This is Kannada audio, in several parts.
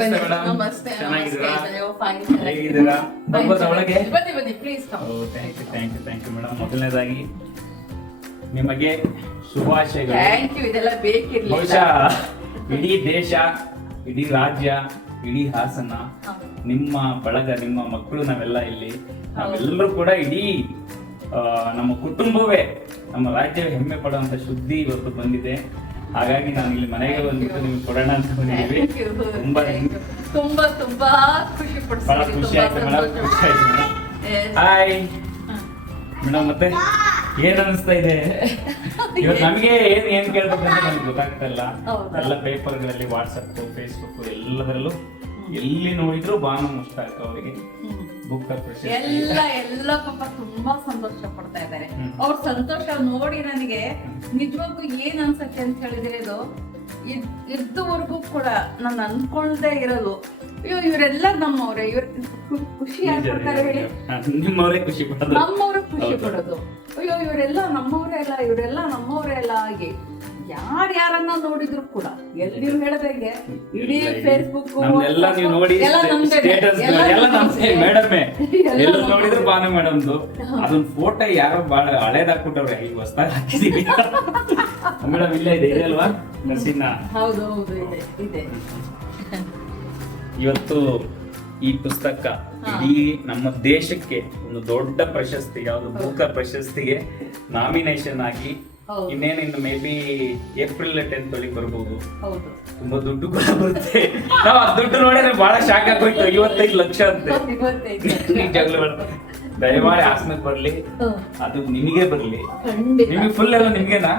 ನಮಸ್ತೆ ಬನ್ನಿ. ಮೇಡಮ್ ನಮಸ್ತೆ. ಚೆನ್ನಾಗಿದ್ದೀರಾ? ನಮಸ್ತೆ. ನೀವು fine, ಹೇಗಿದ್ದೀರಾ? Fine, ಬರ್ಬೋದಾ ಒಳಗೆ ಬನ್ನಿ ಬನ್ನಿ please thank you thank you thank you madam ಮೊದಲನೇದಾಗಿ ನಿಮಗೆ ಶುಭಾಶಯಗಳು. ಥ್ಯಾಂಕ್ ಯು ಇದೆಲ್ಲ ಬೇಕಿರ್ಲಿಲ್ಲ. ಬಹುಶಃ ಇಡೀ ದೇಶ ಇಡೀ ರಾಜ್ಯ ಇಡೀ ಹಾಸನ ನಿಮ್ಮ ಬಳಗ ನಿಮ್ಮ ಮಕ್ಕಳು ನಾವೆಲ್ಲ ಇಲ್ಲಿ ನಾವೆಲ್ಲರೂ ಕೂಡ ಇಡೀ ನಮ್ಮ ಕುಟುಂಬವೇ ನಮ್ಮ ರಾಜ್ಯವೇ ಹೆಮ್ಮೆ ಪಡುವಂತ ಸುದ್ದಿ ಇವತ್ತು ಬಂದಿದೆ. ಹಾಗಾಗಿ ನಾನು ಇಲ್ಲಿ ಮನೆಗೆ ಬಂದ್ಬಿಟ್ಟು ನಿಮ್ಗೆ ಕೊಡೋಣ ಅಂತ ಬಂದಿದ್ದೀವಿ. ತುಂಬಾ. ತುಂಬಾ ತುಂಬಾ ಖುಷಿ ಬಹಳ ಖುಷಿ ಆಯ್ತು ಮೇಡಮ್. ಖುಷಿ ಆಯ್ತು ಮೇಡಮ್. ಹಾಯ್ ಮೇಡಮ್ ಮತ್ತೆ ಏನ್ ಅನಿಸ್ತಾ ಇದೆ? ಇವತ್ತು ನಮಗೆ ಏನ್ ಏನ್ ಅಂತ ನಮ್ಗೆ ಗೊತ್ತಾಗ್ತಾ ಇಲ್ಲ? ಎಲ್ಲ ಪೇಪರ್ಗಳಲ್ಲಿ ವಾಟ್ಸಪ್ ಫೇಸ್ಬುಕ್ ಎಲ್ಲದರಲ್ಲೂ ಎಲ್ಲಿ ನೋಡಿದ್ರು ಬಾನು ಇತ್ತು ಅವರಿಗೆ. ಬುಕ್ ಪ್ರಶಸ್ತಿ. ಎಲ್ಲ ಎಲ್ಲ ಪಾಪ ತುಂಬಾ ಸಂತೋಷ ಪಡ್ತಾ ಇದ್ದಾರೆ. ಅವ್ರ ಸಂತೋಷ ನೋಡಿ ನನಗೆ ನಿಜವಾಗ್ಲೂ ಏನ್ ಅನ್ಸತ್ತೆ ಅಂತ ಹೇಳಿದ್ರೆ ಇದು ಇದ್ದವರೆಗೂ ಕೂಡ ನಾನು ಅನ್ಕೊಳ್ದೆ ಇರೋದು. ಅಯ್ಯೋ ಇವರೆಲ್ಲ ನಮ್ಮವ್ರೆ ಇವ್ರ ಖುಷಿ ಆಗ್ತಾರೆ ಆಗ್ಬಿಡ್ತಾರೆ ಹೇಳಿ? ನಿಮ್ಮವರೇ ಖುಷಿ ಪಡೋದು. ನಮ್ಮವ್ರ ಖುಷಿ. ಪಡೋದು. ಅಯ್ಯೋ ಇವರೆಲ್ಲ ನಮ್ಮವರೇ ಅಲ್ಲ ಇವರೆಲ್ಲ ನಮ್ಮವರೇ ಅಲ್ಲ ಹಾಗೆ. ಯಾರ್ ಯಾರನ್ನ ನೋಡಿದ್ರು ಕೂಡ ಎಲ್ಲಿ ನೀವು ಹೇಳ್ದಂಗೆ ಇಡೀ. ಫೇಸ್ಬುಕ್ ನಮ್ದೆಲ್ಲ ನೀವು ನೋಡಿ ಸ್ಟೇಟಸ್ ಎಲ್ಲ ನಮ್ದೇ ಮೇಡಮೇ ಎಲ್ಲ ನೋಡಿದ್ರು ಬಾನು ಮೇಡಮ್ದು ಅದೊಂದು ಫೋಟೋ ಯಾರೋ ಬಾಳ ಹಳೇದಾಕ್ಬಿಟ್ಟವ್ರೆ ಈಗ ಹೊಸ್ದಾಗ್ ಹಾಕಿದೀವಿ. ಮೇಡಮ್ ಇಲ್ಲೇ ಇದೆ ಇದೆ ಅಲ್ವಾ? ನರಸಿಂಹ ಹೌದು ಹೌದು ಇದೆ ಇದೆ. ಇವತ್ತು ಈ ಪುಸ್ತಕ ಇಡೀ ನಮ್ಮ ದೇಶಕ್ಕೆ ಒಂದು ದೊಡ್ಡ ಪ್ರಶಸ್ತಿ ಯಾವುದು ಮೂಕ ಪ್ರಶಸ್ತಿಗೆ ನಾಮಿನೇಷನ್ ಆಗಿ. ಇನ್ನೇನು ಇನ್ನು ಮೇ ಬಿ ಏಪ್ರಿಲ್ ಟೆಂತ್ ಒಳಗೆ ಬರ್ಬೋದು. ಹೌದು. ತುಂಬಾ ದುಡ್ಡು ಕೂಡ ಬರುತ್ತೆ. ನಾವು ಆ ದುಡ್ಡು ನೋಡಿದ್ರೆ ಬಹಳ ಶಾಕ್ ಆಗೋಯ್ತು. ಐವತ್ತೈದು ಲಕ್ಷ ಅಂತೆ. ನಿಜವಾಗ್ಲೂ ದಯಮಾಡಿ ಹಾಸನಕ್ಕೆ ಬರ್ಲಿ. ಅದು ನಿಮಗೆ ಬರ್ಲಿ. ನಿಮಗೆ ಫುಲ್ ಎಲ್ಲ ನಿಮ್ಗೆನಾ?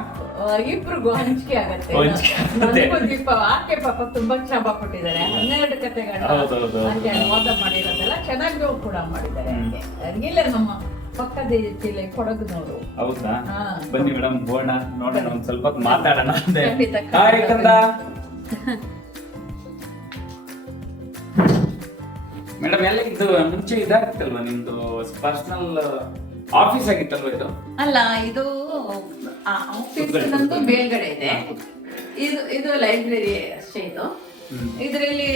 ಇಬ್ರಿಗೂ ಹಂಚಿಕೆ ಆಗತ್ತೆ. ಆಕೆ ಪಾಪ ತುಂಬಾ ಶ್ರಮ ಕೊಟ್ಟಿದ್ದಾರೆ ಹನ್ನೆರಡು ಕಥೆಗಳನ್ನ ಅನುವಾದ ಮಾಡಿರೋದೆಲ್ಲ ಚೆನ್ನಾಗಿ ಕೂಡ ಮಾಡಿದ್ದಾರೆ. ಆಕೆ ನಮ್ಮ ಪಕ್ಕದ ಜಿಲ್ಲೆ ಕೊಡಗುನವರು ಹೌದಾ? ಹಾ. ಬನ್ನಿ ಮೇಡಮ್ ಹೋಗೋಣ. ನೋಡೋಣ ಒಂದ್ ಸ್ವಲ್ಪ ಹೊತ್ತು ಮಾತಾಡೋಣ ಅಂದೆ. ಖಂಡಿತ, ಖಂಡಿತ. ಹಾಯ್ ಕಂದ. ಮೇಡಮ್ ಎಲ್ಲ ಇದು ಮುಂಚೆ ಇದಾಗಿತ್ತಲ್ವಾ ನಿಮ್ದು ಪರ್ಸನಲ್ ಆಫೀಸ್ ಆಗಿತ್ತಲ್ವಾ ಇದು? ಅಲ್ಲ ಇದು ಆಫೀಸ್ ನಂದು ಮೇಲ್ಗಡೆ ಇದೆ. ಇದು ಇದು ಲೈಬ್ರರಿ ಅಷ್ಟೇ ಇದು. ಇದರಲ್ಲಿ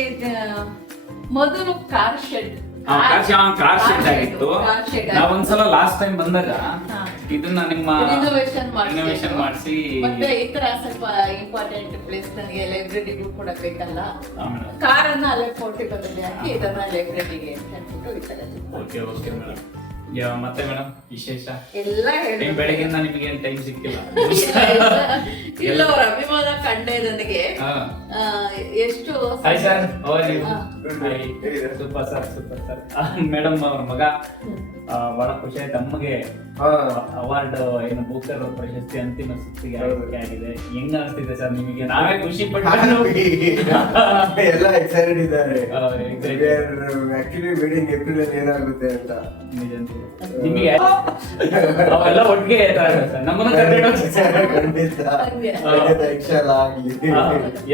ಮೊದಲು ಕಾರ್ ಶೆಡ್ ಕಾರ್ ಶೆಡ್ ಆಗಿತ್ತು ನಾವ್ ಒಂದ್ಸಲ ಲಾಸ್ಟ್ ಟೈಮ್ ಬಂದಾಗ. ಇದನ್ನ ನಿಮ್ಮ ರಿನೋವೇಷನ್ ಮಾಡಿಸಿ. ಮತ್ತೆ ಈ ತರ ಸ್ವಲ್ಪ ಇಂಪಾರ್ಟೆಂಟ್ ಪ್ಲೇಸ್ ನನಗೆ ಲೈಬ್ರರಿಗೂ ಕೂಡ ಬೇಕಲ್ಲ. ಕಾರನ್ನ ಅಲ್ಲೇ ಪೋರ್ಟಿಬಲ್ ಹಾಕಿ ಇದನ್ನ ಲೈಬ್ರರಿಗೆ ಅಂದ್ಬಿಟ್ಟು ಈ ತರ ಓಕೆ ಓಕೆ ಮೇಡಮ್ ಮತ್ತೆ ಮೇಡಮ್ ವಿಶೇಷ? ಎಲ್ಲ ಹೇಳಿ. ಬೆಳಗ್ಗೆಯಿಂದ ನಿಮಗೆ ಏನ್ ಟೈಮ್ ಸಿಕ್ಕಿಲ್ಲ. ಇಲ್ಲ ಅವ್ರ ಅಭಿಮಾನ ಕಂಡೆ ನನಗೆ. ಎಷ್ಟು hi sir. Super sir super sir madam ಅವ್ರ ಮಗ ಬಹಳ ಖುಷಿ ಆಯ್ತು. ಅಮ್ಮಗೆ ಅವಾರ್ಡ್ ಏನು ಬೂಕರ್ ಪ್ರಶಸ್ತಿ ಅಂತಿಮ ಸುತ್ತಿಗೆ ಆಯ್ಕೆ ಆಗಿದೆ? ಹೆಂಗ ಅನ್ಸ್ತಿದೆ ಸರ್ ನಿಮಗೆ? ನಾವೇ ಖುಷಿ ಪಟ್ಟು ಎಲ್ಲ ಎಕ್ಸೈಟೆಡ್ ಇದ್ದಾರೆ. ಆಕ್ಚುಲಿ ವೇಡಿಂಗ್ ಏಪ್ರಿಲ್ ಅಲ್ಲಿ ಏನಾಗುತ್ತೆ ಅಂತ. ನಿಮಗೆ ಅವೆಲ್ಲ ಒಟ್ಟಿಗೆ ನಮ್ಮನ್ನ ಖಂಡಿತ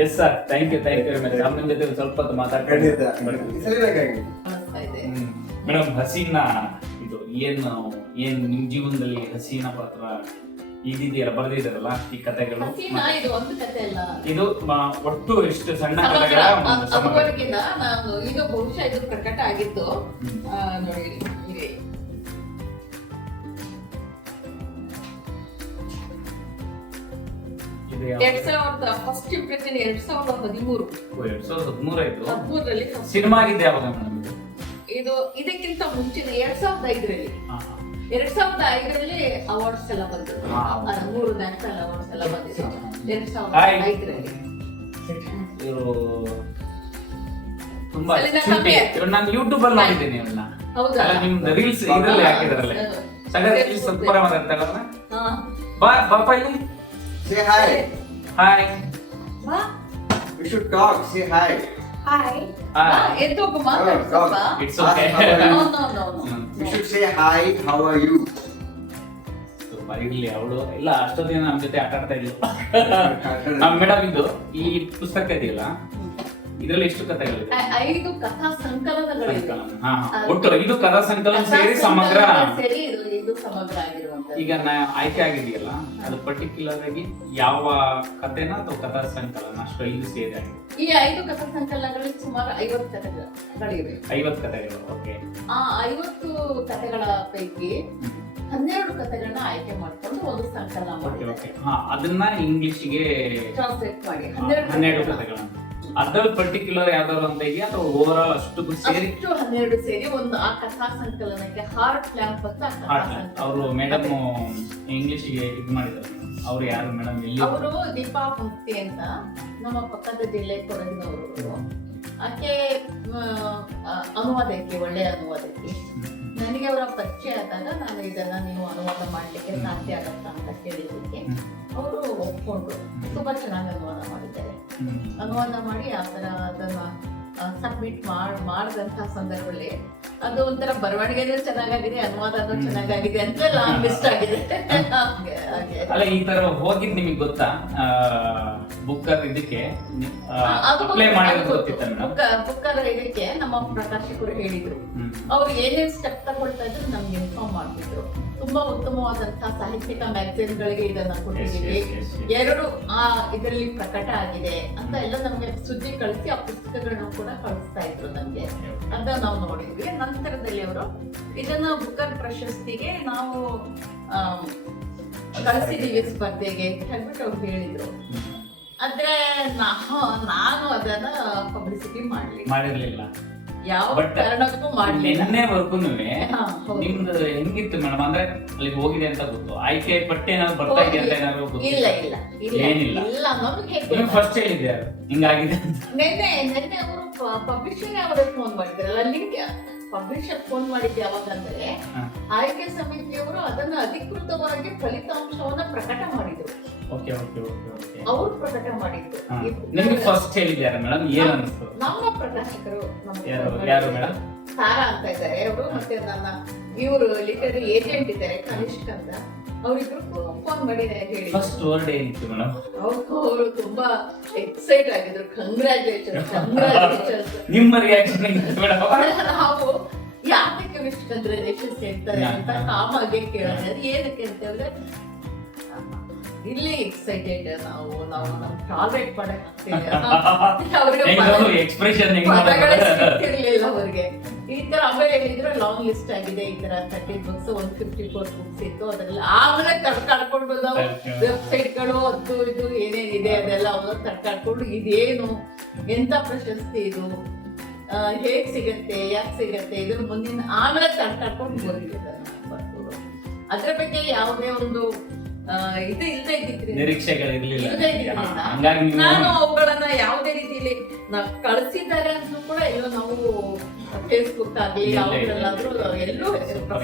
yes sir? Thank you thank you very much ನಿಮ್ಮ ಜೊತೆ ಸ್ವಲ್ಪ ಹೊತ್ತು ಖಂಡಿತ. ಮಾತಾಡ್ಕೊಂಡು ಈ ಸಲ ಬೇಕಾಗಿ ಮೇಡಮ್ ಹಸೀನಾ ಇದು ಏನು ಏನ್ ನಿಮ್ ಜೀವನದಲ್ಲಿ ಹಸೀನಾ ಪಾತ್ರ ಇದಿದೆಯಲ್ಲ ಬರೆದಿದ್ದಾರಲ್ಲ ಈ ಕಥೆಗಳು? ಹಸೀನಾ ಇದು ಒಂದು ಕಥೆ ಅಲ್ಲ. ಇದು ಮ- ಒಟ್ಟು ಎಷ್ಟು ಸಣ್ಣ ಕಥೆಗಳ ಒಂದು ಅ- ಸಮಗ್ರ ಅದುವರೆಗಿನ ನಾನು ಇದು ಬಹುಶಃ ಇದು ಪ್ರಕಟ ಆಗಿತ್ತು ಆ, ನೋಡಿ ಇದೆ ಇದು ಯಾವ- ಎರಡ್ ಸಾವಿರದ ಫಸ್ಟ್ ಇಂಪ್ರೆಷನ್ ಎರಡ್ ಸಾವಿರದ ಹದಿಮೂರು. ಓ, ಎರಡ್ ಸಾವಿರದ ಹದಿಮೂರರಲ್ಲಿ ಸಿನಿಮಾ ಆಗಿದ್ದೆ ಯಾವಾಗ ಮೇಡಮ್ ಇದು? ಇದು ಇದಕ್ಕಿಂತ ಮುಂಚಿನ ಎರಡ್ ಸಾವಿರದ ಐದರಲ್ಲಿ. ಹಾ, ಹಾ. ಎರಡ್ ಸಾವಿರದ ಐದರಲ್ಲಿ ಅವಾರ್ಡ್ಸ್ ಎಲ್ಲ. ಆ, ಮೂರು ನ್ಯಾಷನಲ್ ಅವಾರ್ಡ್ಸ್ ಎಲ್ಲ ಬಂದಿದೆ ಎರಡ್ ಸಾವಿರದ. ಐದರಲ್ಲಿ ಇವರು ತುಂಬಾ ಅಲ್ಲಿಂದ ಚುಂಟಿ. ಕಮ್ಮಿ ಆಯ್ತು. ಇವ್ರನ್ನ ನಾನು ಯೂಟ್ಯೂಬ್ ಅಲ್ಲಿ ನೋಡಿದ್ದೀನಿ ಇವ್ರನ್ನ ಹೌದಾ ನಿಮ್ದು ರೀಲ್ಸ್ ಇದರಲ್ಲಿ ಹಾಕಿದ್ರಲ್ಲ. ಸಗದ ರೀಲ್ಸ್ ಸೂಪರ್ ಮಾತಾಡ್ತಾರಲ್ಲ ಹಾ. ಬಾ ಬಾಪ ಇಲ್ಲಿ ಸೇ ಹಾಯ್ ಹಾಯ್ ಬಾ. We should talk say hi hi ಎದ್ದು ಹೋಗು. It's okay. Should say hi how are you ಅವಳು. ಇಲ್ಲ ಅಷ್ಟೊತ್ತಿನ ನಮ್ಮ ಜೊತೆ ಆಟ ಆಡ್ತಾ ಇದ್ಲು ಮೇಡಮ್ ಇದು ಈ ಪುಸ್ತಕ ಇದೆಯಲ್ಲ? ಇದರಲ್ಲಿ ಎಷ್ಟು ಕಥೆಗಳಿದೆ? ಐದು ಕಥಾ ಸಂಕಲನಗಳಿವೆ ಹಾ, ಹಾ. ಒಟ್ಟು ಇದು ಕಥಾ ಸಂಕಲನ ಸೇರಿ ಸಮಗ್ರ ಸೇರಿ ಇದು ಸಮಗ್ರ ಆಗಿರುವಂತ ಈಗ ನಾ ಆಯ್ಕೆ ಆಗಿದೆಯಲ್ಲ ಅದು ಪರ್ಟಿಕ್ಯುಲರ್ ಆಗಿ ಯಾವ ಕಥೆನ ಅಥವಾ ಕಥಾ ಸಂಕಲನ ಅಷ್ಟು ಐದು ಸೇರಿ ಆಗಿದೆ? ಈ ಐದು ಕಥಾ ಸಂಕಲನಗಳಲ್ಲಿ ಸುಮಾರು ಐವತ್ತು ಕಥೆಗಳಿವೆ. ಐವತ್ತು ಕಥೆಗಳು ಓಕೆ ಆ ಐವತ್ತು ಕಥೆಗಳ ಪೈಕಿ ಹನ್ನೆರಡು ಕಥೆಗಳನ್ನ ಆಯ್ಕೆ ಮಾಡ್ಕೊಂಡು ಒಂದು ಸಂಕಲನ ಮಾಡಿ ಓಕೆ ಹಾ ಅದನ್ನ ಇಂಗ್ಲಿಷ್ಗೆ ಟ್ರಾನ್ಸ್ಲೇಟ್ ಮಾಡಿ. ಹನ್ನೆರಡು ಹನ್ನೆರಡು ಕಥೆಗಳನ್ನ. ಅದ್ರಲ್ಲಿ ಪರ್ಟಿಕ್ಯುಲರ್ ಯಾವ್ದಾದ್ರು ಅಂತ ಇದೆಯಾ? ಅಥವಾ ಓವರ್ ಆಲ್ ಅಷ್ಟು ಸೇರಿ? ಅಷ್ಟು ಹನ್ನೆರಡು ಸೇರಿ ಒಂದು ಆ ಕಥಾ ಸಂಕಲನಕ್ಕೆ ಹಾರ್ಟ್ ಲ್ಯಾಂಪ್ ಅಂತ ಆ ಕಥಾ ಸಂಕಲನ. ಅವರು ಮೇಡಮ್ ಇಂಗ್ಲಿಷ್ಗೆ ಇದು ಮಾಡಿದ್ರು. ಅವ್ರು ಯಾರು ಮೇಡಮ್ ಎಲ್ಲಿ ಅವರು ದೀಪಾ ಮುಕ್ತಿ ಅಂತ ನಮ್ಮ ಪಕ್ಕದ ಜಿಲ್ಲೆ ಕೊಡಗಿನವರು ಆಕೆ ಆ, ಅನುವಾದಕ್ಕೆ ಒಳ್ಳೆಯ ಅನುವಾದಕ್ಕೆ ನನಗೆ ಅವರ ಪರಿಚಯ ಆದಾಗ ನಾನು ಇದನ್ನ ನೀವು ಅನುವಾದ ಮಾಡಲಿಕ್ಕೆ ಸಾಧ್ಯ ಆಗತ್ತಾ ಅಂತ ಕೇಳಿದ್ದಕ್ಕೆ ಅವರು ಒಪ್ಕೊಂಡು ತುಂಬಾ ಚೆನ್ನಾಗಿ ಅನುವಾದ ಮಾಡಿದ್ದಾರೆ. ಅನುವಾದ ಮಾಡಿ ಆ ಥರ ಅದನ್ನ ಸಬ್ಮಿಟ್ ಮಾಡ್ ಮಾಡಿದಂತಹ ಸಂದರ್ಭದಲ್ಲಿ ಅದು ಒಂಥರ ಬರವಣಿಗೆನೂ ಚೆನ್ನಾಗಾಗಿದೆ ಅನುವಾದನೂ ಚೆನ್ನಾಗಾಗಿದೆ ಅಂತ ಲಾಂಗ್ ಲಿಸ್ಟ್ ಆಗಿದೆ ಅಲ್ಲ ಈ ತರ ಹೋಗಿದ್ ನಿಮಗೆ ಗೊತ್ತಾ? ಬುಕ್ಕರ್ ಇದಕ್ಕೆ ಅಪ್ಲೈ ಮಾಡಿರೋದು ಗೊತ್ತು. ಗೊತ್ತಿತ್ತ ಮೇಡಮ್? ಬುಕ್ಕರ ಇದಕ್ಕೆ ನಮ್ಮ ಪ್ರಕಾಶಕರು ಹೇಳಿದ್ರು. ಅವ್ರು ಏನೇನ್ ಸ್ಟೆಪ್ ತಗೊಳ್ತಾ ಇದ್ರು ನಮ್ಗೆ ಇನ್ಫಾರ್ಮ್ ಮಾಡ್ತಿದ್ರು. ತುಂಬಾ ಉತ್ತಮವಾದಂತಹ ಸಾಹಿತ್ಯಿಕ ಮ್ಯಾಗಝಿನ್ ಗಳಿಗೆ ಇದನ್ನ ಕೊಟ್ಟಿದ್ದೀವಿ. ಎರಡು ಆ ಇದರಲ್ಲಿ ಪ್ರಕಟ ಆಗಿದೆ ಅಂತ ಎಲ್ಲ ನಮ್ಗೆ ಸುದ್ದಿ ಕಳಿಸಿ ಆ ಪುಸ್ತಕಗಳನ್ನ ಕೂಡ ಕಳಿಸ್ತಾ ಇದ್ರು ನಮ್ಗೆ. ಅಂತ ನಾವು ನೋಡಿದ್ವಿ. ನಂತರದಲ್ಲಿ ಅವರು ಇದನ್ನ ಬುಕ್ಕರ್ ಪ್ರಶಸ್ತಿಗೆ ನಾವು ಕಳಿಸಿದೀವಿ ಸ್ಪರ್ಧೆಗೆ ಹೇಳ್ಬಿಟ್ಟು ಅವ್ರು ಹೇಳಿದ್ರು. ಆದ್ರೆ ನಾವು ನಾನು ಅದನ್ನ ಪಬ್ಲಿಸಿಟಿ ಮಾಡ್ಲಿ ಮಾಡಿರ್ಲಿಲ್ಲ. ಯಾವ But ಕಾರಣಕ್ಕೂ ಮಾಡ್ಲಿಲ್ಲ. ನಿನ್ನೆವರೆಗೂ ಹಾ, ಹೌದು. ನಿಮ್ದು ಹೆಂಗಿತ್ತು ಮೇಡಮ್ ಅಂದ್ರೆ ಅಲ್ಲಿ ಹೋಗಿದೆ ಅಂತ ಗೊತ್ತು. ಆಯ್ಕೆ ಪಟ್ಟಿ ಏನಾದ್ರು ಬರ್ತಾ ಇದೆ ಅಂತ ಏನಾದ್ರು ಇಲ್ಲ ಇಲ್ಲ ಇಲ್ಲ. ಏನಿಲ್ಲ. ಇಲ್ಲ ನಮ್ಗೆ ಹೇಗೆ ನೀವು ಫಸ್ಟ್ ಹೇಳಿದ್ದೆ ಹಿಂಗಾಗಿದೆ ಅಂತ. ನಿನ್ನೆ ನಿನ್ನೆ ಅವರು ಪಬ್ಲಿಷರ್ ಅವರೇ ಫೋನ್ ಮಾಡಿದ್ರಲ್ಲ? ನಿಮ್ಗೆ ಪಬ್ಲಿಷರ್ ಫೋನ್ ಮಾಡಿದ್ದು ಯಾವಾಗ ಅಂದ್ರೆ ಹಾ. ಆಯ್ಕೆ ಸಮಿತಿಯವರು ಅದನ್ನ ಅಧಿಕೃತವಾಗಿ ಫಲಿತಾಂಶವನ್ನ ಪ್ರಕಟ ಮಾಡಿದ್ರು. ಓಕೆ ಓಕೆ ಓಕೆ ಓಕೆ ಅವ್ರು ಪ್ರಕಟ ಮಾಡಿದ್ರು. ನಿಮಗೆ ಫಸ್ಟ್ ಹೇಳಿದ್ಯಾರ ಮೇಡಮ್ ಏನ್ ಅನಿಸ್ತು? ನಮ್ಮ ಪ್ರಕಾಶಕರು ಯಾರು ಯಾರು ಮೇಡಮ್ ತಾರಾ ಅಂತ ಇದ್ದಾರೆ. ಅವರು ಮತ್ತೆ ನನ್ನ ಇವರು ಲಿಟರರಿ ಏಜೆಂಟ್ ಇದ್ದಾರೆ ಕನಿಷ್ಠ ಅಂತ. ಅವರಿಬ್ರು ಫೋನ್ ಮಾಡಿ ಹೇಳಿ ಫಸ್ಟ್ ವರ್ಡ್ ಏನಿತ್ತು ಮೇಡಮ್ ಅವರು ತುಂಬಾ ಎಕ್ಸೈಟ್ ಆಗಿದ್ರು. ಕಂಗ್ರಾಚುಲೇಷನ್ ಕಂಗ್ರಾಚುಲೇಷನ್ ನಿಮ್ಮ ರಿಯಾಕ್ಷನ್ ಮೇಡಮ್ ನಾವು ಯಾತಕ್ಕೆ ವಿಶ್ ಕಂಗ್ರಾಚುಲೇಷನ್ ಹೇಳ್ತಾರೆ ಅಂತ ಕಾಮಾಗೆ ಕೇಳಿದ್ರೆ ಏನಕ್ಕೆ ಅಂತ ಹೇಳಿದ್ರೆ ಇಲ್ಲಿ ಎಕ್ಸೈಟೆಡ್ ನಾವು ನಾವು ಮಾಡಕ್ ಹೆಂಗ್ ಪದಗಳೇ ಮಾಡಿದ್ರೆ ಸಿಗ್ತಿರ್ಲಿಲ್ಲ ಅವ್ರಿಗೆ. ಈ ತರ ಆಮೇಲೆ ಹೇಳಿದ್ರು ಲಾಂಗ್ ಲಿಸ್ಟ್ ಆಗಿದೆ ಈ ತರ thirty books one fifty four books ಇತ್ತು. ಅದರಲ್ಲಿ ಆಮೇಲೆ ತಡ್ಕಾಡ್ಕೊಂಡು ನಾವು ವೆಬ್ಸೈಟ್ಗಳು ಅದು ಇದು ಏನೇನಿದೆ ಅದೆಲ್ಲ ಅವನ್ನ ತಡ್ಕಾಡ್ಕೊಂಡು ಇದೇನು? ಎಂತ ಪ್ರಶಸ್ತಿ ಇದು? ಹೇಗ್ ಸಿಗತ್ತೆ ಯಾಕೆ ಸಿಗತ್ತೆ? ಇದ್ರ ಮುಂದಿನ ಆಮೇಲೆ ತಡ್ಕಾಡ್ಕೊಂಡು ಬಂದಿದ್ದಾರೆ ಅದ್ರ ಬಗ್ಗೆ ಯಾವುದೇ ಒಂದು ಇದು ಇಲ್ಲದೆ ಇದ್ದಿದ್ರಿಂದ ನಿರೀಕ್ಷೆಗಳು ಇರ್ಲಿಲ್ಲ ಹಂಗಾಗಿ ನೀವು ನಾನು ಅವುಗಳನ್ನ ಯಾವುದೇ ರೀತಿಯಲ್ಲಿ ನಾವು ಕಳಿಸಿದ್ದಾರೆ ಅಂತ ಕೂಡ ಎಲ್ಲೋ ನಾವು ಫೇಸ್ಬುಕ್ ಆಗ್ಲಿ ಯಾವುದ್ರಲ್ಲಾದ್ರೂ ಎಲ್ಲೂ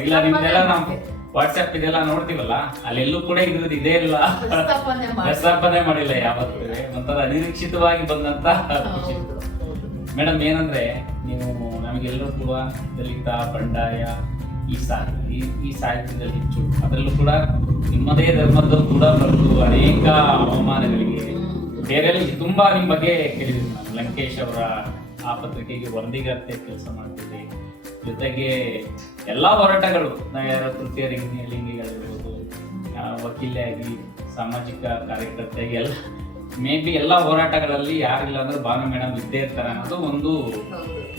ಇಲ್ಲ ನಿಮ್ದೆಲ್ಲ ನಾವು ವಾಟ್ಸ್ಆಪ್ ಇದೆಲ್ಲ ನೋಡ್ತೀವಲ್ಲ ಅಲ್ಲೆಲ್ಲೂ ಕೂಡ ಇದ್ರದ್ದು ಇದೇ ಇಲ್ಲ. ಪ್ರಸ್ತಾಪನೆ ಮಾಡಿ ಮಾಡಿಲ್ಲ ಯಾವತ್ತೂ. ಒಂಥರ ಅನಿರೀಕ್ಷಿತವಾಗಿ ಬಂದಂತ ಖುಷಿ. ಮೇಡಮ್ ಏನಂದ್ರೆ ನೀವು ನಮಗೆಲ್ಲರೂ ಕೂಡ ದಲಿತ ಬಂಡಾಯ ಈ ಸಾಹಿತ್ಯ ಈ- ಈ ಸಾಹಿತ್ಯದಲ್ಲಿ ಹೆಚ್ಚು. ಅದರಲ್ಲೂ ಕೂಡ ನಿಮ್ಮದೇ ಧರ್ಮದ ಕೂಡ ಬರೆದು ಅನೇಕ ಅವಮಾನಗಳಿಗೆ ಬೇರೆ ತುಂಬಾ ನಿಮ್ಮ ಬಗ್ಗೆ ಕೇಳಿದ್ದೀನಿ ನಾನು. ಲಂಕೇಶ್ ಅವರ ಆ ಪತ್ರಿಕೆಗೆ ವರದಿಗಾರ್ತೆ ಕೆಲಸ ಮಾಡ್ತಿದ್ದೆ ಜೊತೆಗೆ ಎಲ್ಲಾ ಹೋರಾಟಗಳು ಯಾರ ತೃತೀಯ ಲಿಂಗಿ ಲಿಂಗಿಗಳಿರ್ಬೋದು ಆ, ವಕೀಲೆಯಾಗಿ ಸಾಮಾಜಿಕ ಕಾರ್ಯಕರ್ತೆಯಾಗಿ ಎಲ್ಲ ಮೇ ಬಿ ಎಲ್ಲ ಹೋರಾಟಗಳಲ್ಲಿ ಯಾರಿಲ್ಲ ಅಂದ್ರೆ ಭಾನು ಮೇಡಮ್ ಇದ್ದೇ ಇರ್ತಾರೆ ಅನ್ನೋದು ಒಂದು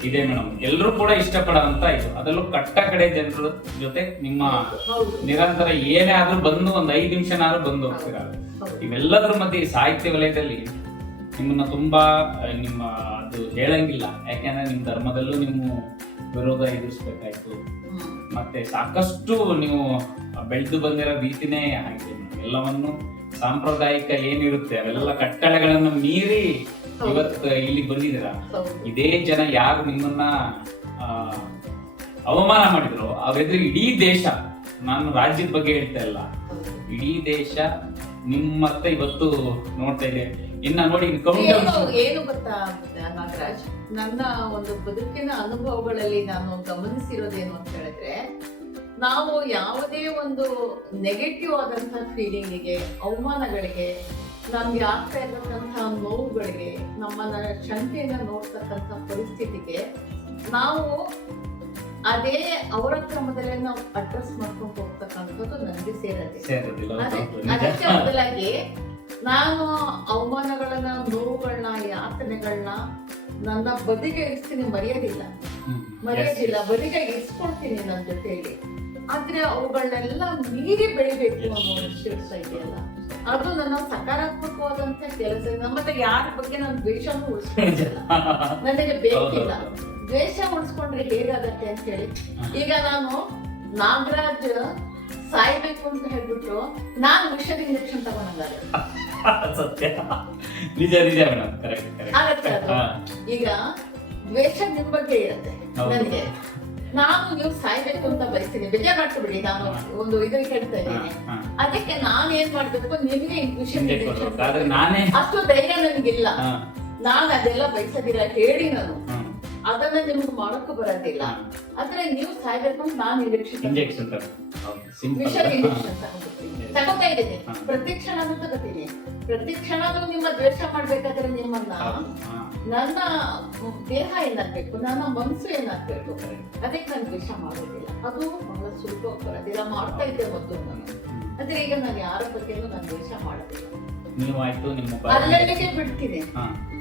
ಇದೆ ಮೇಡಮ್ ಎಲ್ಲರೂ ಕೂಡ ಇಷ್ಟಪಡೋಂತ ಇದು. ಅದರಲ್ಲೂ ಕಟ್ಟ ಕಡೆ ಜನರ ಜೊತೆ ನಿಮ್ಮ ನಿರಂತರ ಏನೇ ಆದ್ರೂ ಬಂದು ಒಂದ್ ಐದು ನಿಮಿಷನಾದ್ರೂ ಬಂದು ಹೋಗ್ತೀರಾ? ಇವೆಲ್ಲದ್ರ ಮಧ್ಯೆ ಸಾಹಿತ್ಯ ವಲಯದಲ್ಲಿ ನಿಮ್ಮನ್ನ ತುಂಬಾ ನಿಮ್ಮ ಅದು ಹೇಳಂಗಿಲ್ಲ. ಯಾಕೆಂದ್ರೆ ನಿಮ್ ಧರ್ಮದಲ್ಲೂ ನಿಮ್ಮ ವಿರೋಧ ಎದುರಿಸ್ಬೇಕಾಯ್ತು. ಮತ್ತೆ ಸಾಕಷ್ಟು ನೀವು ಬೆಳೆದು ಬಂದಿರೋ ರೀತಿನೇ ಆಗಿದೆ ಎಲ್ಲವನ್ನು ಸಾಂಪ್ರದಾಯಿಕ ಏನಿರುತ್ತೆ ಅವೆಲ್ಲ ಕಟ್ಟಳೆಗಳನ್ನು ಮೀರಿ ಇವತ್ತು ಇಲ್ಲಿ ಬಂದಿದ್ದೀರಾ. ಇದೇ ಜನ ಯಾರು ನಿಮ್ಮನ್ನ ಅವಮಾನ ಮಾಡಿದ್ರು? ಅವ್ರೆದುರು ಇಡೀ ದೇಶ ನಾನು ರಾಜ್ಯದ ಬಗ್ಗೆ ಹೇಳ್ತಾ ಇಲ್ಲ. ಇಡೀ ದೇಶ ನಿಮ್ಮತ್ತ ಇವತ್ತು ನೋಡ್ತಾ ಇದೆ. ಇನ್ನ ನೋಡಿ ಏನು ಗೊತ್ತಾ ನಾಗರಾಜ್? ನನ್ನ ಒಂದು ಬದುಕಿನ ಅನುಭವಗಳಲ್ಲಿ ನಾನು ಗಮನಿಸಿರೋದೇನು ಅಂತ ಹೇಳಿದ್ರೆ ನಾವು ಯಾವುದೇ ಒಂದು ನೆಗೆಟಿವ್ ಆದಂತಹ ಫೀಲಿಂಗಿಗೆ ಅವಮಾನಗಳಿಗೆ ನಮ್ಗೆ ಆಗ್ತಾ ಇರತಕ್ಕಂತಹ ನೋವುಗಳಿಗೆ ನಮ್ಮನ್ನ ಶಂಕೆಯನ್ನ ನೋಡ್ತಕ್ಕಂಥ ಪರಿಸ್ಥಿತಿಗೆ ನಾವು ಅದೇ ಅವರ ಕ್ರಮದಲ್ಲಿ ನಾವು ಅಡ್ರೆಸ್ ಮಾಡ್ಕೊಂಡು ಹೋಗ್ತಕ್ಕಂಥದ್ದು ನನಗೆ ಸೇರದೆ ಸೇರೋದಿಲ್ಲ. ಅದಕ್ಕೆ ಬದಲಾಗಿ ನಾನು ಅವಮಾನಗಳನ್ನ ನೋವುಗಳನ್ನ ಯಾತನೆಗಳನ್ನ ನನ್ನ ಬದಿಗೆ ಇರಿಸ್ತೀನಿ ಮರೆಯೋದಿಲ್ಲ. ಮರೆಯೋದಿಲ್ಲ ಬದಿಗೆ ಇರಿಸ್ಕೊಳ್ತೀನಿ ನನ್ನ ಜೊತೆಯಲ್ಲಿ ಆದ್ರೆ ಅವುಗಳನ್ನೆಲ್ಲ ಮೀರಿ ಬೆಳಿಬೇಕು ಅನ್ನೋ ಶಿರ್ಸ ಇದೆಯಲ್ಲ? ಅದು ನನ್ನ ಸಕಾರಾತ್ಮಕವಾದಂತ ಕೆಲಸ. ಮತ್ತೆ ಯಾರ ಬಗ್ಗೆ ನಾನು ದ್ವೇಷನೂ ಉಳಿಸ್ಕೊಂಡಿಲ್ಲ ನನಗೆ ಬೇಕಿಲ್ಲ. ದ್ವೇಷ ಉಳಿಸ್ಕೊಂಡ್ರೆ ಹೇಗಾಗತ್ತೆ ಅಂತ ಹೇಳಿ ಈಗ ನಾನು ನಾಗರಾಜ್ ಸಾಯ್ಬೇಕು ಅಂತ ಹೇಳ್ಬಿಟ್ಟು ನಾನು ವಿಷದ ಇಂಜೆಕ್ಷನ್ ತಗೊಂಡಿದ್ದಾರೆ ಸತ್ಯ. ನಿಜ ನಿಜ ಮೇಡಮ್ ಕರೆಕ್ಟ್. ಈಗ ದ್ವೇಷ ನಿಮ್ ಬಗ್ಗೆ ಇರುತ್ತೆ. ನನಗೆ. ನಾನು ನೀವು ಸಾಯ್ಬೇಕು ಅಂತ ಬಯಸ್ತೀನಿ. ಬೇಜಾರ್ ಮಾಡ್ಕೊಬಿಡಿ ನಾನು ಒಂದು ಇದು ಹೇಳ್ತಾ ಇದ್ದೀನಿ. ಅದಕ್ಕೆ ನಾನು ಏನ್ ಮಾಡ್ಬೇಕು? ನಿಮಗೆ ವಿಷಯ ನಾನೇ ಅಷ್ಟು ಧೈರ್ಯ ನನ್ಗಿಲ್ಲ. ನಾನು ಅದೆಲ್ಲ ಬಯಸದಿಲ್ಲ ಹೇಳಿ ನಾನು. ಅದನ್ನ ನಿಮ್ಗೆ ಮಾಡಕ್ಕೂ ಬರೋದಿಲ್ಲ. ಆದ್ರೆ ನೀವು ಸಾಯ್ಬೇಕು ಅಂತ ನಾನು ನಿರೀಕ್ಷಿತ. ಇಂಜೆಕ್ಷನ್ ವಿಷ ಇಂಜೆಕ್ಷನ್ ತಗೋತಾ ಇದ್ದೀನಿ. ಪ್ರತಿ ಕ್ಷಣನೂ ತಗೋತೀನಿ. ಪ್ರತಿ ಕ್ಷಣನೂ ನಿಮ್ಮ ದ್ವೇಷ ಮಾಡ್ಬೇಕಾದ್ರೆ ನಿಮ್ಮನ್ನ ನನ್ನ ದೇಹ ಏನಾಗ್ಬೇಕು ನನ್ನ ಮನಸ್ಸು ಏನಾಗ್ಬೇಕು ಅದಕ್ಕೆ ನಾನು ದ್ವೇಷ ಮಾಡೋದಿಲ್ಲ. ಅದು ಬಹಳ ಸುಲಭ ಬರೋದಿಲ್ಲ ಮಾಡ್ತಾ ಇದ್ದೆ ಮೊದಲು ನಾನು. ಆದ್ರೆ ಈಗ ನಾನು ಯಾರ ಬಗ್ಗೆನೂ ನಾನು ದ್ವೇಷ ಮಾಡೋದಿಲ್ಲ. ನೀವು ಆಯ್ತು ನಿಮ್ಮ ಅಲ್ಲಲ್ಲಿಗೆ ಬಿಡ್ತೀನಿ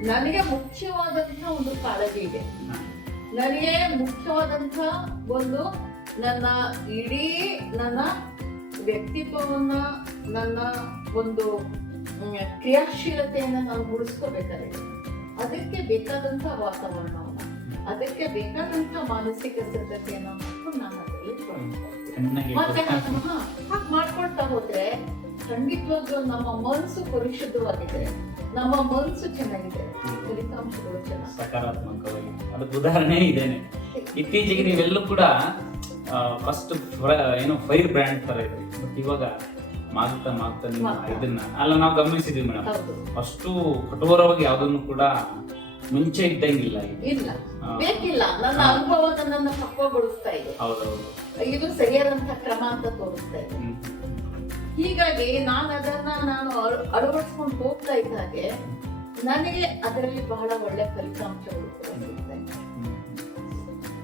ನನಗೆ ಮುಖ್ಯವಾದಂತಹ ಒಂದು ಕಾಳಜಿ ಇದೆ. ನನಗೆ ಮುಖ್ಯವಾದಂತಹ ಒಂದು ನನ್ನ ಇಡೀ ನನ್ನ ವ್ಯಕ್ತಿತ್ವವನ್ನ ನನ್ನ ಒಂದು ಕ್ರಿಯಾಶೀಲತೆಯನ್ನ ನಾನು ಉಳಿಸ್ಕೋಬೇಕಾದ್ರೆ ಅದಕ್ಕೆ ಬೇಕಾದಂತ ವಾತಾವರಣವನ್ನ ಅದಕ್ಕೆ ಬೇಕಾದಂತ ಮಾನಸಿಕ ಸಿದ್ಧತೆಯನ್ನ ಮಾಡ್ಕೊಂಡು ನಾನು ಅದರಲ್ಲಿ ಮತ್ತೆ ಮಾಡ್ಕೊಳ್ತಾ ಹೋದ್ರೆ ಖಂಡಿತವಾಗ್ಲೂ ನಮ್ಮ ಮನಸ್ಸು ಪರಿಶುದ್ಧವಾಗಿದೆ. ನಮ್ಮ ಮನಸ್ಸು ಚೆನ್ನಾಗಿದೆ. ಫಲಿತಾಂಶಗಳು ಚೆನ್ನಾಗಿ ಸಕಾರಾತ್ಮಕವಾಗಿ. ಅದಕ್ಕೆ ಉದಾಹರಣೆ ಇದೇನೆ ಇತ್ತೀಚೆಗೆ ನೀವೆಲ್ಲೂ ಕೂಡ ಫಸ್ಟ್ ಏನು ಫೈರ್ ಬ್ರ್ಯಾಂಡ್ ತರ ಇದೆ ಬಟ್ ಇವಾಗ ಮಾಗ್ತಾ ಮಾಗ್ತಾ ನಿಮ್ಮ. ಇದನ್ನ ಅಲ್ಲ ನಾವು ಗಮನಿಸಿದ್ವಿ ಮೇಡಮ್ ಅಷ್ಟು ಕಠೋರವಾಗಿ ಯಾವ್ದನ್ನು ಕೂಡ ಮುಂಚೆ ಇದ್ದಂಗಿಲ್ಲ ಇಲ್ಲ. ಬೇಕಿಲ್ಲ. ನನ್ನ ಅನುಭವ ನನ್ನ ಪಕ್ವಗೊಳಿಸ್ತಾ ಇದೆ. ಹೌದೌದು. ಇದು ಸರಿಯಾದಂತ ಕ್ರಮ ಅಂತ ತೋರಿಸ್ತಾ ಇದೆ. ಹೀಗಾಗಿ ನಾನು ಅದನ್ನ ನಾನು ಅಳ- ಅಳವಡಿಸ್ಕೊಂಡು ಹೋಗ್ತಾ ಇದ್ದ ಹಾಗೆ ನನಗೆ ಅದರಲ್ಲಿ ಬಹಳ ಒಳ್ಳೆ ಫಲಿತಾಂಶಗಳು ಕೂಡ.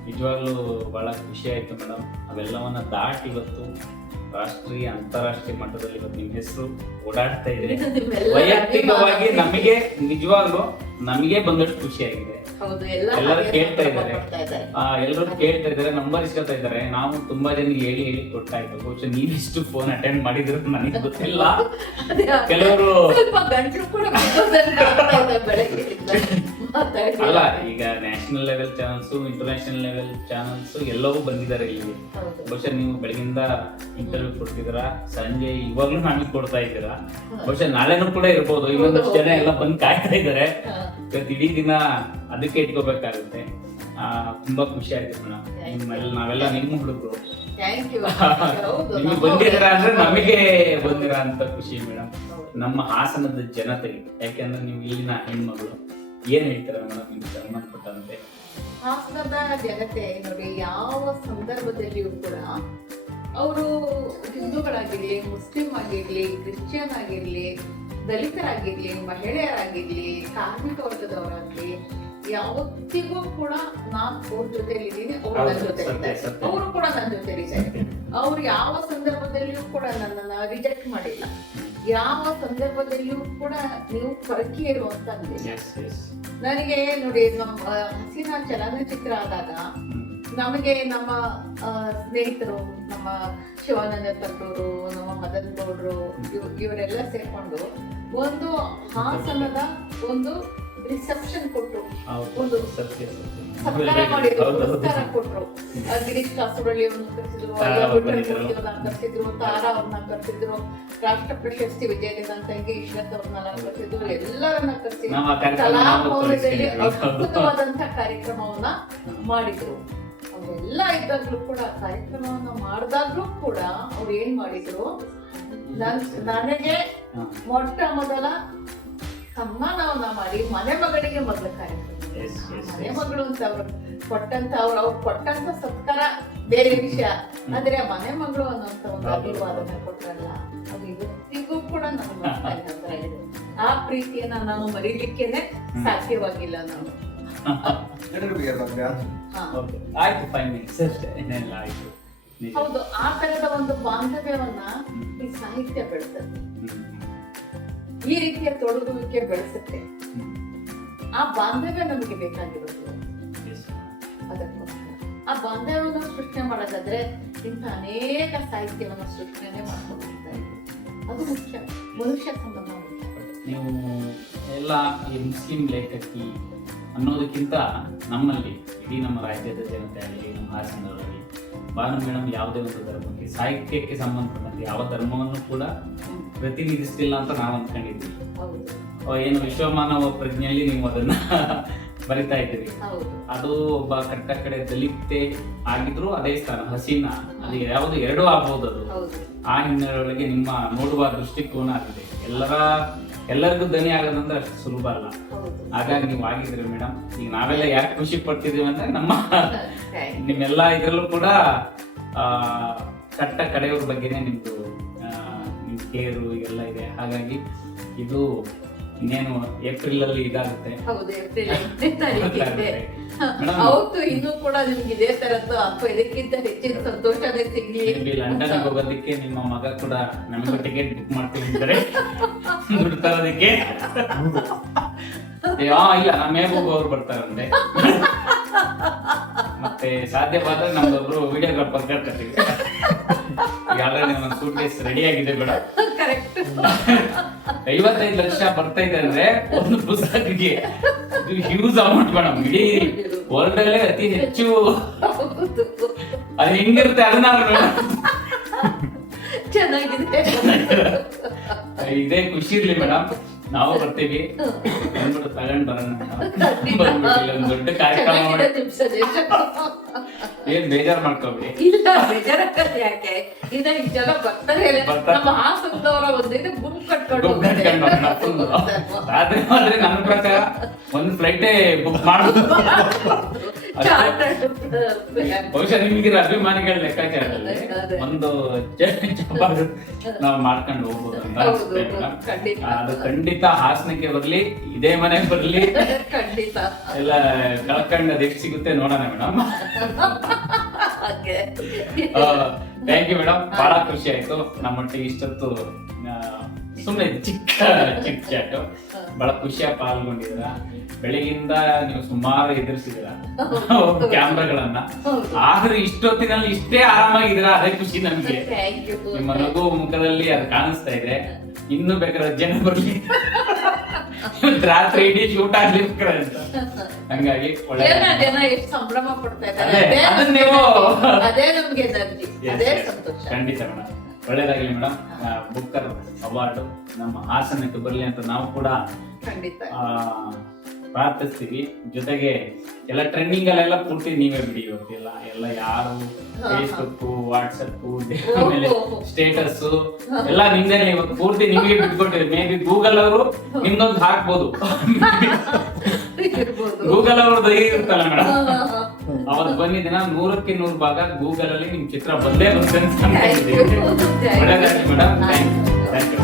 ನಿಜವಾಗ್ಲೂ ಬಹಳ ಖುಷಿ ಆಯ್ತು ಮೇಡಮ್ ಅವೆಲ್ಲವನ್ನ ದಾಟಿ ಇವತ್ತು ರಾಷ್ಟ್ರೀಯ ಅಂತಾರಾಷ್ಟ್ರೀಯ ಮಟ್ಟದಲ್ಲಿ ಇವತ್ತು ನಿಮ್ಮ ಹೆಸರು ಓಡಾಡ್ತಾ ಇದೆ. ವೈಯಕ್ತಿಕವಾಗಿ ನಮಗೆ ನಿಜವಾಗ್ಲೂ ನಮಗೆ ಬಂದಷ್ಟು ಖುಷಿಯಾಗಿದೆ. ಹೌದು ಎಲ್ಲ ಎಲ್ಲರೂ ಕೇಳ್ತಾ ಇದ್ದಾರೆ. ಎಲ್ಲರೂ ಕೇಳ್ತಾ ಇದ್ದಾರೆ ನಂಬರ್ ಇಸ್ಕೊತಾ ಇದ್ದಾರೆ. ನಾವು ತುಂಬಾ ಜನ ಹೇಳಿ ಹೇಳಿ ಕೊಟ್ಟಾಯ್ತು ಬಹುಶಃ ನೀವೆಷ್ಟು ಫೋನ್ ಅಟೆಂಡ್ ಮಾಡಿದ್ರು ನನಗೆ ಗೊತ್ತಿಲ್ಲ. ಕೆಲವರು ಅಲ್ಲ ಈಗ national level channels international level channels ಎಲ್ಲವೂ ಬಂದಿದ್ದಾರೆ ಇಲ್ಲಿ. ಬಹುಶಃ ನೀವು ಬೆಳಗಿಂದ ಇಂಟರ್ವ್ಯೂ ಕೊಡ್ತಿದ್ದೀರಾ ಸಂಜೆ ಇವಾಗ್ಲೂ ನಮಗೆ ಕೊಡ್ತಾ ಇದ್ದೀರಾ. ಬಹುಶಃ ನಾಳೆನೂ ಕೂಡ ಇರ್ಬೋದು ಇವತ್ತಷ್ಟು ಜನ ಎಲ್ಲ ಬಂದು ಕಾಯ್ತಾ ಇದ್ದಾರೆ. ಇವತ್ತು ಇಡೀ ದಿನ ಅದಕ್ಕೆ ಇಟ್ಕೋಬೇಕಾಗುತ್ತೆ. ಆ, ತುಂಬಾ ಖುಷಿ ಆಯ್ತು ಮೇಡಮ್ ನಿಮ್ಮೆಲ್ಲ ನಾವೆಲ್ಲ ನಿಮ್ಮ ಹುಡುಗರು. ನೀವು ಬಂದಿದ್ದೀರಾ ಅಂದ್ರೆ ನಮಗೆ ಬಂದಿರ ಅಂತ ಖುಷಿ ಮೇಡಮ್ ನಮ್ಮ ಹಾಸನದ ಜನತೆಗೆ ಯಾಕೆಂದ್ರೆ ನೀವು ಇಲ್ಲಿನ ಹೆಣ್ಮಗಳು. ಏನ್ ಹೇಳ್ತಾರೆ ಮೇಡಮ್ ಸಂಬಂಧಪಟ್ಟಂತೆ ಹಾಸನದ ಜನತೆ ನೋಡಿ ಯಾವ ಸಂದರ್ಭದಲ್ಲಿಯೂ ಕೂಡ ಅವರು ಹಿಂದೂಗಳಾಗಿರ್ಲಿ ಮುಸ್ಲಿಂ ಆಗಿರ್ಲಿ ಕ್ರಿಶ್ಚಿಯನ್ ಆಗಿರ್ಲಿ ದಲಿತರಾಗಿರ್ಲಿ ಮಹಿಳೆಯರಾಗಿರ್ಲಿ ಕಾರ್ಮಿಕ ವರ್ಗದವರಾಗ್ಲಿ ಯಾವತ್ತಿಗೂ ಕೂಡ ನಾನು ಅವ್ರ ಜೊತೆಲಿ ಇದ್ದೀನಿ ಅವ್ರು ನನ್ನ ಜೊತೆ ಅವರು ಕೂಡ ನನ್ನ ಜೊತೆ ಇದ್ದಾರೆ. ಅವ್ರು ಯಾವ ಸಂದರ್ಭದಲ್ಲಿಯೂ ಕೂಡ ನನ್ನನ್ನು ರಿಜೆಕ್ಟ್ ಮಾಡಿಲ್ಲ. ಯಾವ ಸಂದರ್ಭದಲ್ಲಿಯೂ ಕೂಡ ನೀವು ಎಸ್ ಎಸ್ ನನಗೆ ನೋಡಿ ನಮ್ಮ ಹಸಿನ ಚಲನಚಿತ್ರ ಆದಾಗ ನಮಗೆ ನಮ್ಮ ಸ್ನೇಹಿತರು ನಮ್ಮ ಶಿವಾನಂದ ತಟ್ಟೂರು ನಮ್ಮ ಮದನ್ ಗೌಡ್ರು ಇವ್- ಇವರೆಲ್ಲ ಸೇರ್ಕೊಂಡು ಒಂದು ಹಾಸನದ ಒಂದು ರಿಸೆಪ್ಷನ್ ಕೊಟ್ಟರು ಒಂದು ಸತ್ಕಾರ ಮಾಡಿದ್ರು. ಪುರಸ್ಕಾರ ಕೊಟ್ರು. ಗಿರೀಶ್ ಕಾಸರಳ್ಳಿ ಅವ್ರನ್ನ ಕರೆಸಿದ್ರು ಅವ್ರನ್ನ ಕರೆಸಿದ್ರು. ತಾರಾ ಅವ್ರನ್ನ ಕರೆಸಿದ್ರು ರಾಷ್ಟ್ರ ಪ್ರಶಸ್ತಿ ವಿಜೇತ ತಂಗಿ ಈಶ್ವರತ್ ಅವ್ರನ್ನೆಲ್ಲ ಕರೆಸಿದ್ರು ಎಲ್ಲರನ್ನ ಕರೆಸಿ ನಾವು ಆ ಕಲಾ ನಾವು ಅದ್ಭುತವಾದಂತ ಕಾರ್ಯಕ್ರಮವನ್ನ ಮಾಡಿದ್ರು. ಅವೆಲ್ಲ ಇದ್ದಾಗ್ಲೂ ಕೂಡ ಕಾರ್ಯಕ್ರಮವನ್ನ ಮಾಡಿದಾಗ್ಲೂ ಕೂಡ ಅವ್ರು ಏನ್ ಮಾಡಿದ್ರು ನನ್ ನನಗೆ ಮೊಟ್ಟ ಮೊದಲ ಸನ್ಮಾನವನ್ನ ಮಾಡಿ ಮನೆ ಮಗಳಿಗೆ ಮೊದಲ ಕಾರ್ಯಕ್ರಮ. ಮನೆ yes. ಮಗಳು ಅಂತ ಅವ್ರು ಕೊಟ್ಟಂತ ಅವ್ರು ಅವ್ರು ಕೊಟ್ಟಂತ ಸತ್ಕಾರ ಬೇರೆ ವಿಷಯ ಆದ್ರೆ ಮನೆ ಮಗಳು ಅನ್ನೋಂತ ಒಂದು ಹೌದು. ಕೊಟ್ರಲ್ಲ ಅದು ಇವತ್ತಿಗೂ ಕೂಡ ನಮ್ಮ ಮನಸ್ಸಿನ ಹತ್ರ ಇದೆ ಆ ಪ್ರೀತಿಯನ್ನ ನಾನು ಮರೀಲಿಕ್ಕೆನೆ ಸಾಧ್ಯವಾಗಿಲ್ಲ ನಾನು Little beer, Bhagya. ಹಾ. ಓಕೆ ಆಯ್ತು ಫೈವ್ ಮಿನಿಟ್ಸ್ ಅಷ್ಟೇ ಇನ್ನೆಲ್ಲ ಆಯ್ತು ಹೌದು ಆ ತರದ ಒಂದು ಬಾಂಧವ್ಯವನ್ನ ಈ ಸಾಹಿತ್ಯ ಬೆಳೆಸುತ್ತೆ ಈ ರೀತಿಯ ತೊಡಗುವಿಕೆ ಬೆಳೆಸುತ್ತೆ. ಆ ಬಾಂಧವ್ಯ ನಮಗೆ ಬೇಕಾಗಿರುತ್ತೆ. ಅದಕ್ಕೋಸ್ಕರ ಆ ಬಾಂಧವ್ಯವನ್ನು ಸೃಷ್ಟಿ ಮಾಡೋದಾದ್ರೆ ಇಂಥ ಅನೇಕ ಸಾಹಿತ್ಯವನ್ನು ಸೃಷ್ಟಿನೇ ಮಾಡ್ಕೊಂಡು ಇದ್ದೀವಿ. ಅದು ಮುಖ್ಯ ಮನುಷ್ಯ ಸಂಬಂಧ ನೀವು ಎಲ್ಲ ಈ ಮುಸ್ಲಿಂ ಲೇಖಕಿ ಅನ್ನೋದಕ್ಕಿಂತ ನಮ್ಮಲ್ಲಿ ಇಡೀ ನಮ್ಮ ರಾಜ್ಯದ ಜನತೆ ಆಗಲಿ ನಮ್ಮ ಹಾಸನದವರಲ್ಲಿ ಭಾನು ಮೇಡಮ್ ಯಾವುದೇ ಒಂದು ಧರ್ಮಕ್ಕೆ ಸಾಹಿತ್ಯಕ್ಕೆ ಸಂಬಂಧಪಟ್ಟಂತೆ ಯಾವ ಧರ್ಮವನ್ನು ಕೂಡ ಪ್ರತಿನಿಧಿಸ್ತಿಲ್ಲ ಅಂತ ನಾವು ಅಂದ್ಕೊಂಡಿದ್ದೀವಿ ಏನು ವಿಶ್ವಮಾನವ ಪ್ರಜ್ಞೆಯಲ್ಲಿ ನೀವು ಅದನ್ನ ಬರಿತಾ ಇದ್ದೀರಿ. ಹೌದು. ಅದು ಒಬ್ಬ ಕಟ್ಟ ಕಡೆ ದಲಿತೆ ಆಗಿದ್ರು ಅದೇ ಸ್ಥಾನ ಹಸೀನ. ಅದು ಯಾವುದು ಎರಡೂ ಆಗ್ಬೋದು ಅದು. ಆ ಹಿನ್ನೆಲೆಯೊಳಗೆ ನಿಮ್ಮ ನೋಡುವ ದೃಷ್ಟಿಕೋನ ಆಗಿದೆ. ಎಲ್ಲರ ಎಲ್ಲರಿಗೂ ದನಿ ಆಗೋದಂದ್ರೆ ಅಷ್ಟು ಸುಲಭ ಅಲ್ಲ. ಹಾಗಾಗಿ ನೀವು ಆಗಿದ್ರಿ ಮೇಡಮ್. ಈಗ ನಾವೆಲ್ಲ ಯಾಕೆ ಖುಷಿ ಪಡ್ತಿದೀವಿ ಅಂದ್ರೆ ನಮ್ಮ. ನಿಮ್ಮೆಲ್ಲ ಇದ್ರಲ್ಲೂ ಕೂಡ ಆ, ಕಟ್ಟ ಕಡೆಯವ್ರ ಬಗ್ಗೆನೇ ನಿಮ್ದು ನಿಮ್ ಕೇರು ಎಲ್ಲ ಇದೆ. ಹಾಗಾಗಿ ಇದು ಇನ್ನೇನು ಏಪ್ರಿಲ್ ಅಲ್ಲಿ ಇದಾಗುತ್ತೆ. ಹೌದು ಏಪ್ರಿಲ್ ಎಂಟನೇ ತಾರೀಕಿದೆ ಮೇಡಮ್ ಅವತ್ತು ಇನ್ನೂ ಕೂಡ ನಿಮ್ಗೆ ಇದೇ ತರದ್ದು ಅಥವಾ ಇದಕ್ಕಿಂತ ಹೆಚ್ಚಿನ ಸಂತೋಷನೇ ಸಿಗ್ಲಿ. ಲಂಡನ್ ಹೋಗೋದಕ್ಕೆ ನಿಮ್ಮ ಮಗ ಕೂಡ ನಮಗೂ ಟಿಕೆಟ್ ಬುಕ್ ಮಾಡ್ಕೊಂಡಿದ್ದಾರೆ ದುಡ್ಡು ತರೋದಕ್ಕೆ. ಏ, ಆ, ಇಲ್ಲ ನಮ್ಮ ಅವ್ರು ಬರ್ತಾರಂತೆ. ಮತ್ತೆ ಸಾಧ್ಯವಾದ್ರೆ ನಮ್ದೊಬ್ರು ಕರ್ಕೊತೀವಿ ಈಗ ಆಲ್ರೆಡಿ ಒಂದು ಸೂಟ್ ಕೇಸ್ ರೆಡಿ ಆಗಿದೆ ಬೇಡ? ಕರೆಕ್ಟ್ ಐವತ್ತೈದು ಲಕ್ಷ ಬರ್ತಾ ಇದೆ ಅಂದ್ರೆ ಒಂದು ಪುಸ್ತಕಕ್ಕೆ ಹ್ಯೂಸ್ ಅಮೌಂಟ್ ಮೇಡಮ್ ಇಡೀ ವರ್ಲ್ಡ್ ಅಲ್ಲೇ ಅತಿ ಹೆಚ್ಚು. ಅದು ಹೆಂಗಿರುತ್ತೆ ಅದನ್ನ ಚೆನ್ನಾಗಿದೆ. ಇದೇ ಖುಷಿ ಇರ್ಲಿ ಮೇಡಮ್. ನಾವು ಬರ್ತೀವಿ. ಬಂದ್ಬಿಟ್ಟು ತಗೊಂಡ್ ಬರೋಣ. ದೊಡ್ಡ ಕಾರ್ಯಕ್ರಮ. ಏನ್ ಬೇಜಾರ್ ಮಾಡ್ಕೋಬೇಡಿ. ಇಲ್ಲ ಬೇಜಾರಾಗತ್ತೆ ಯಾಕೆ? ಈ ಜನ ಬರ್ತಾರೆ. ನಮ್ಮ ಹಾಸನದವರ ಒಂದೇ ಗುಂಪು ಕಟ್ಕೊಂಡು ರಾತ್ರಿ ಆದ್ರೆ ನನ್ನ ಪ್ರಕಾರ ಒಂದ್ ಫ್ಲೈಟೇ ಬುಕ್ ಮಾಡ್ಬೋದು. ಬಹುಶಃ ನಿಮ್ಗೆ ಅಭಿಮಾನಿಗಳ ಲೆಕ್ಕಾಚಾರದಲ್ಲಿ ಅದೇ. ಒಂದು ನಾವು ಮಾಡ್ಕೊಂಡು ಹೋಗ್ಬೋದು ಅಂತ. ಅದು ಖಂಡಿತ ಹಾಸನಕ್ಕೆ ಬರ್ಲಿ ಇದೇ ಮನೆ ಬರ್ಲಿ. ಖಂಡಿತ. ಎಲ್ಲ ಕಳ್ಕೊಂಡು ಅದೆಷ್ಟು ಸಿಗುತ್ತೆ ನೋಡೋಣ ಮೇಡಮ್. Thank you madam. ಬಹಳ ಖುಷಿ ಆಯ್ತು. ನಮ್ಮೊಟ್ಟಿಗೆ ಇಷ್ಟೊತ್ತು ಆ, ಸುಮ್ನೆ ಚಿಕ್ಕ ಚಿಕ್ಕ ಚಾಟು ಬಹಳ ಖುಷಿಯಾಗಿ ಪಾಲ್ಗೊಂಡಿದ್ರ ಬೆಳಗಿಂದ ನೀವು ಸುಮಾರು ಎದುರಿಸಿದ್ರ ಕ್ಯಾಮ್ರಾಗಳನ್ನ. ಆದ್ರೆ ಇಷ್ಟೊತ್ತಿನಲ್ಲಿ ಇಷ್ಟೇ ಆರಾಮಾಗಿದ್ರ ಅದೇ ಖುಷಿ ನಮ್ಗೆ. ನಿಮ್ಮ ನಗು ಮುಖದಲ್ಲಿ ಅದು ಕಾಣಿಸ್ತಾ ಇದೆ. ಇನ್ನು ಬೇಕಾದ್ರೆ ಜನ ಬರ್ಲಿ. ರಾತ್ರಿ ಇಡೀ ಶೂಟ್ ಆಗ್ಲಿ ಬೇಕಾದ್ರೆ ಅಂತ. ಹಂಗಾಗಿ ಒಳ್ಳೆ ಸಂಭ್ರಮ ಪಡ್ತಾ ಇದ್ದಾರೆ. ಅದೇ, ನಮ್ಗೆ- ಅದೇ ಸಂತೋಷ. ಖಂಡಿತ ಮೇಡಮ್ ಒಳ್ಳೇದಾಗ್ಲಿ ಮೇಡಮ್. ಬುಕ್ಕರ್ ಅವಾರ್ಡ್ ನಮ್ಮ ಹಾಸನಕ್ಕೆ ಬರಲಿ ಅಂತ ನಾವು ಕೂಡ ಖಂಡಿತ. ಪ್ರಾರ್ಥಿಸ್ತೀವಿ. ಜೊತೆಗೆ ಎಲ್ಲ ಟ್ರೆಂಡಿಂಗ್ ಅಲ್ಲೆಲ್ಲ ಪೂರ್ತಿ ನೀವೇ ಬಿಡಿ ಇವತ್ತೆಲ್ಲ ಎಲ್ಲ ಯಾರು. ಫೇಸ್ಬುಕ್ ವಾಟ್ಸಪ್ ಆಮೇಲೆ ಸ್ಟೇಟಸ್ ಎಲ್ಲ ನಿಮ್ದೇನೆ ಇವತ್ತು ಪೂರ್ತಿ ನಿಮಗೆ ಬಿಟ್ಕೊಟ್ಟಿರಿ ಮೇ ಬಿ ಗೂಗಲ್ ಅವರು ನಿಮ್ದೊಂದು ಹಾಕ್ಬೋದು. ಗೂಗಲ್ ಗೂಗಲ್ ಅವ್ರದ್ದು ಇರುತ್ತಲ್ಲ ಮೇಡಮ್. ಹಾ, ಹಾ, ದಿನ ಬಂದಿದ್ದೀನ ನೂರಕ್ಕೆ ನೂರು ಭಾಗ ಗೂಗಲ್ ಅಲ್ಲಿ ನಿಮ್ ಚಿತ್ರ ಬಂದೇ. Thank madam thank you